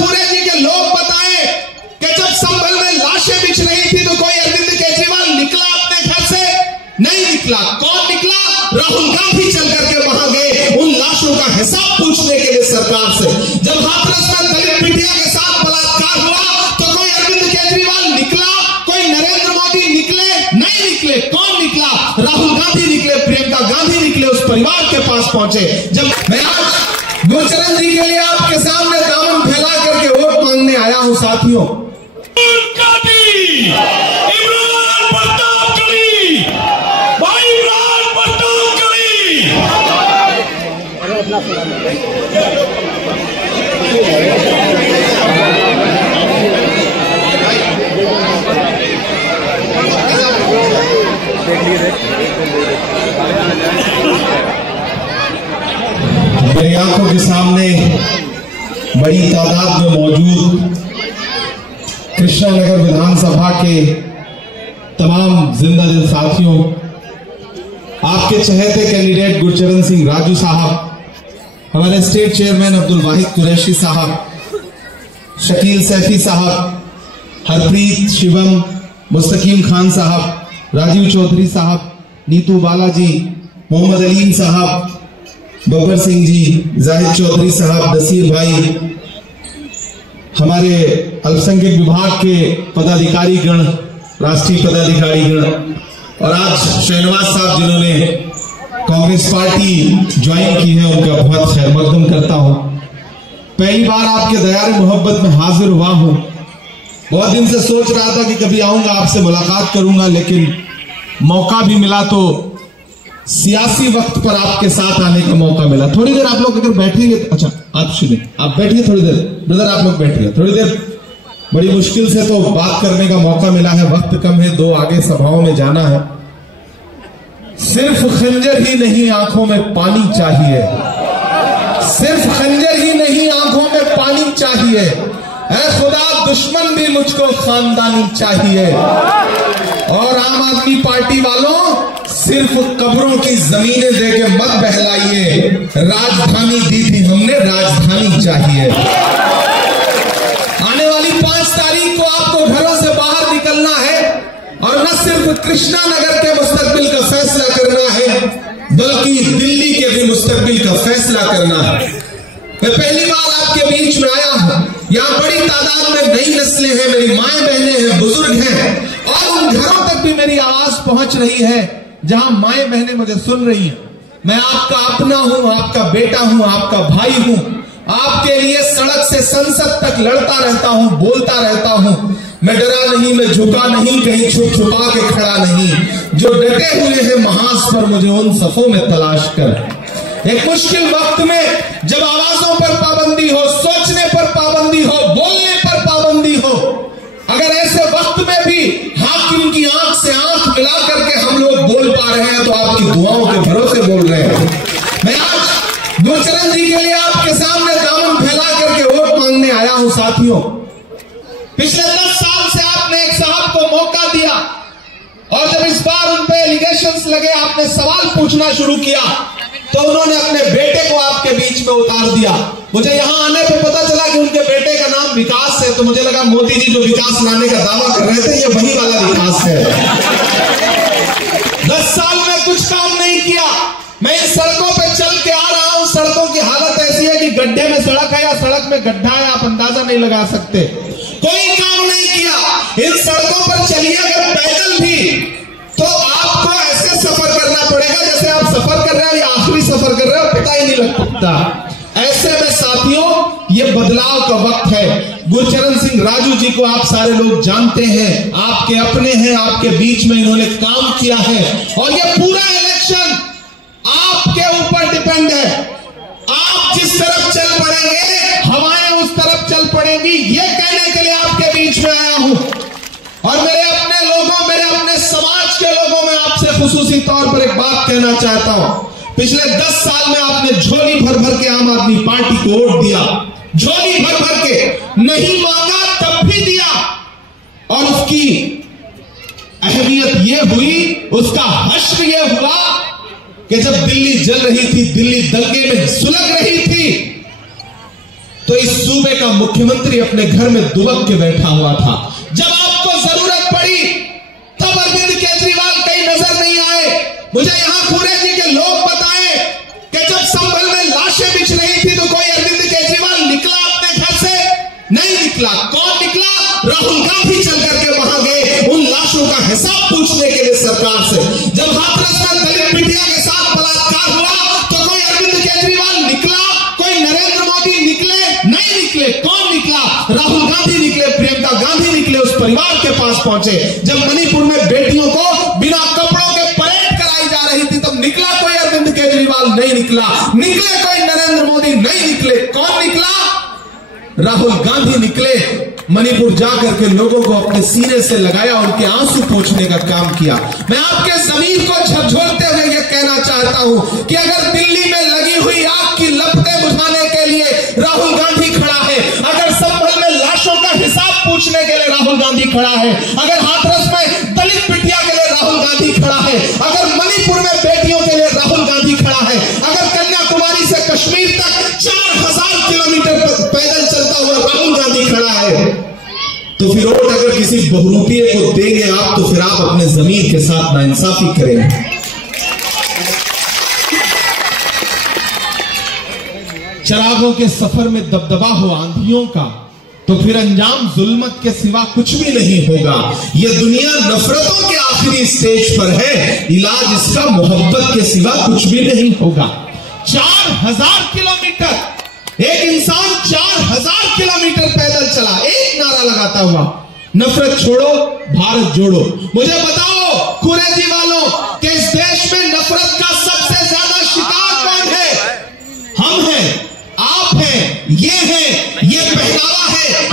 खूरे जी के लोग बताएं कि जब संभल में लाशें बिछ रही थी तो कोई अरविंद केजरीवाल निकला अपने घर से? नहीं निकला। कौन निकला? राहुल गांधी चल करके वहां गए उन लाशों का हिसाब पूछने के लिए सरकार से। जब हाथरस में दलित बिटिया के साथ बलात्कार हुआ तो कोई अरविंद केजरीवाल निकला? कोई नरेंद्र मोदी निकले? नहीं निकले। कौन निकला? राहुल गांधी निकले, प्रियंका गांधी निकले, उस परिवार के पास पहुंचे। जब मैं आज गुरचरण जी के लिए आपके सामने दामन फैला करके वोट मांगने आया हूं साथियों, मेरी आंखों के सामने बड़ी तादाद में मौजूद कृष्णानगर विधानसभा के तमाम जिंदा दिल साथियों, आपके चहेते कैंडिडेट गुरचरण सिंह राजू साहब, हमारे स्टेट चेयरमैन अब्दुल वाहिद कुरैशी साहब, शकील सैफी साहब, हरप्रीत शिवम, मुस्तकीम खान साहब, राजीव चौधरी साहब, नीतू बालाजी, मोहम्मद अलीम साहब, बब्बर सिंह जी, जाहिद चौधरी साहब, नसीर भाई, हमारे अल्पसंख्यक विभाग के पदाधिकारी गण, राष्ट्रीय पदाधिकारी गण, और आज शहनवाज साहब जिन्होंने कांग्रेस पार्टी ज्वाइन की है, उनका बहुत खैर मकदम करता हूं। पहली बार आपके दयार मोहब्बत में हाजिर हुआ हूं। बहुत दिन से सोच रहा था कि कभी आऊंगा, आपसे मुलाकात करूंगा, लेकिन मौका भी मिला तो सियासी वक्त पर आपके साथ आने का मौका मिला। थोड़ी देर आप लोग अगर बैठेंगे, अच्छा आप सुनिए, आप बैठिए थोड़ी देर, ब्रदर आप लोग बैठिए थोड़ी देर, बड़ी मुश्किल से तो बात करने का मौका मिला है, वक्त कम है, 2 आगे सभाओं में जाना है। सिर्फ खंजर ही नहीं आंखों में पानी चाहिए, सिर्फ खंजर ही नहीं आंखों में पानी चाहिए, ऐ खुदा दुश्मन भी मुझको खानदानी चाहिए। और आम आदमी पार्टी वालों, सिर्फ कब्रों की जमीनें देके मत बहलाइए, राजधानी दी थी हमने, राजधानी चाहिए। आने वाली 5 तारीख को आपको घरों से बाहर निकलना है और न सिर्फ कृष्णा नगर के मुस्तकबिल का फैसला करना है, बल्कि दिल्ली के भी मुस्तकबिल का फैसला करना है। मैं पहली बार आपके बीच में आया हूं। यहाँ बड़ी तादाद में नई नस्लें हैं, मेरी माएं बहनें हैं, बुजुर्ग हैं, और उन घरों तक भी मेरी आवाज पहुंच रही है जहां माएं बहनें मुझे सुन रही हैं। मैं आपका अपना हूं, आपका बेटा हूं, आपका भाई हूं, आपके लिए सड़क से संसद तक लड़ता रहता हूं, बोलता रहता हूं। मैं डरा नहीं, मैं झुका नहीं, कहीं छुप छुपा के खड़ा नहीं। जो डटे हुए हैं महाज पर, मुझे उन सफों में तलाश कर। एक मुश्किल वक्त में जब आवाजों पर पाबंदी हो, सोचने पर पाबंदी हो, बोलने पर पाबंदी हो, अगर ऐसे वक्त में भी हाकिम की आंख से आंख मिला करके हम लोग बोल पा रहे हैं तो आपकी दुआओं के भरोसे बोल रहे हैं। मैं आज गुरचरण जी के लिए आपके सामने दामन फैला करके वोट मांगने आया हूं साथियों। पिछले 10 साल से आपने एक साहब को मौका दिया और जब इस बार उन पे एलिगेशंस लगे, आपने सवाल पूछना शुरू किया तो उन्होंने अपने बेटे को आपके बीच में उतार दिया। मुझे यहां आने पे पता चला कि उनके बेटे का नाम विकास है, तो मुझे लगा मोदी जी जो विकास लाने का दावा कर रहे थे, ये वही वाला विकास है। 10 साल में कुछ काम नहीं किया। मैं इन सड़कों पे चल के आ रहा हूं, सड़कों की हालत ऐसी है कि गड्ढे में सड़क है या सड़क में गड्ढा है, आप अंदाजा नहीं लगा सकते। कोई काम नहीं किया। इन सड़कों पर चलिए अगर पैदल भी, तो आपको ऐसे सफर करना पड़ेगा जैसे आप सफर कर रहे हो या आखिरी सफर कर रहे हो, पता ही नहीं लग सकता। ऐसे में साथियों, ये बदलाव का वक्त है। गुरचरण सिंह राजू जी को आप सारे लोग जानते हैं, आपके अपने हैं, आपके बीच में इन्होंने काम किया है, और ये पूरा इलेक्शन आपके ऊपर डिपेंड है। आप जिस तरफ चल पड़ेंगे, हवाएं उस तरफ चल पड़ेंगी, ये कहने के लिए आपके बीच में आया हूं। और मेरे अपने लोगों, मेरे अपने समाज के लोगों में आपसे खुसूसी तौर पर एक बात कहना चाहता हूं। पिछले 10 साल में आपने झोली भर भर के आम आदमी पार्टी को वोट दिया, झोली भर भर के, नहीं मांगा तब भी दिया, और उसकी अहमियत यह हुई, उसका हश्र यह हुआ कि जब दिल्ली जल रही थी, दिल्ली दंगे में सुलग रही थी, तो इस सूबे का मुख्यमंत्री अपने घर में दुबक के बैठा हुआ था। जब आपको जरूरत पड़ी तब अरविंद केजरीवाल कहीं नजर नहीं आए। मुझे यहां खुरे जी के लोग बताएं कि जब संभल में लाशें बिछ रही थी तो कोई अरविंद केजरीवाल निकला अपने घर से? नहीं निकला। कौन निकला? राहुल गांधी चल करके वहां गए उन लाशों का हिसाब पूछने के लिए सरकार से। जब हाथरस में दलित बिटिया के साथ बलात्कार हुआ तो कोई अरविंद केजरीवाल निकला? कोई नरेंद्र मोदी निकले? नहीं निकले। कौन निकला? राहुल गांधी निकले, प्रियंका गांधी निकले, उस परिवार के पास पहुंचे। जब मणिपुर में बेटियों को बिना कपड़ों के परेड कराई जा रही थी तब निकला कोई अरविंद केजरीवाल? नहीं निकला। निकले कोई नरेंद्र मोदी? नहीं निकले। कौन निकला? राहुल गांधी निकले। मणिपुर जाकर के लोगों को अपने सीने से लगाया, उनके आंसू पोंछने का काम किया। मैं आपके जमीन को झकझोरते हुए यह कहना चाहता हूं कि अगर दिल्ली में लगी हुई आग की लपटें बुझाने के लिए राहुल गांधी खड़ा है, अगर संभल में लाशों का हिसाब पूछने के लिए राहुल गांधी खड़ा है, अगर हाथरस में दलित बिटिया के लिए राहुल गांधी खड़ा है, अगर मणिपुर में बेटियों के लिए राहुल गांधी खड़ा है, अगर कन्याकुमारी से कश्मीर तक 4000 किलोमीटर पैदल चलता हुआ राहुल गांधी खड़ा है, तो फिर वोट अगर किसी बहुरूपिये को देंगे आप, तो फिर आप अपने जमीन के साथ नाइंसाफी करेंगे। चरागों के सफर में दबदबा हो आंधियों का, तो फिर अंजाम जुल्मत के सिवा कुछ भी नहीं होगा। यह दुनिया नफरतों के आखिरी स्टेज पर है, इलाज इसका मोहब्बत के सिवा कुछ भी नहीं होगा। 4000 किलोमीटर एक इंसान 4000 किलोमीटर पैदल चला, एक नारा लगाता हुआ, नफरत छोड़ो भारत जोड़ो। मुझे बताओ कुरैशी वालों कि इस देश में नफरत का सबसे ज्यादा शिकार कौन है? हम हैं, आप हैं, ये पहनावा है।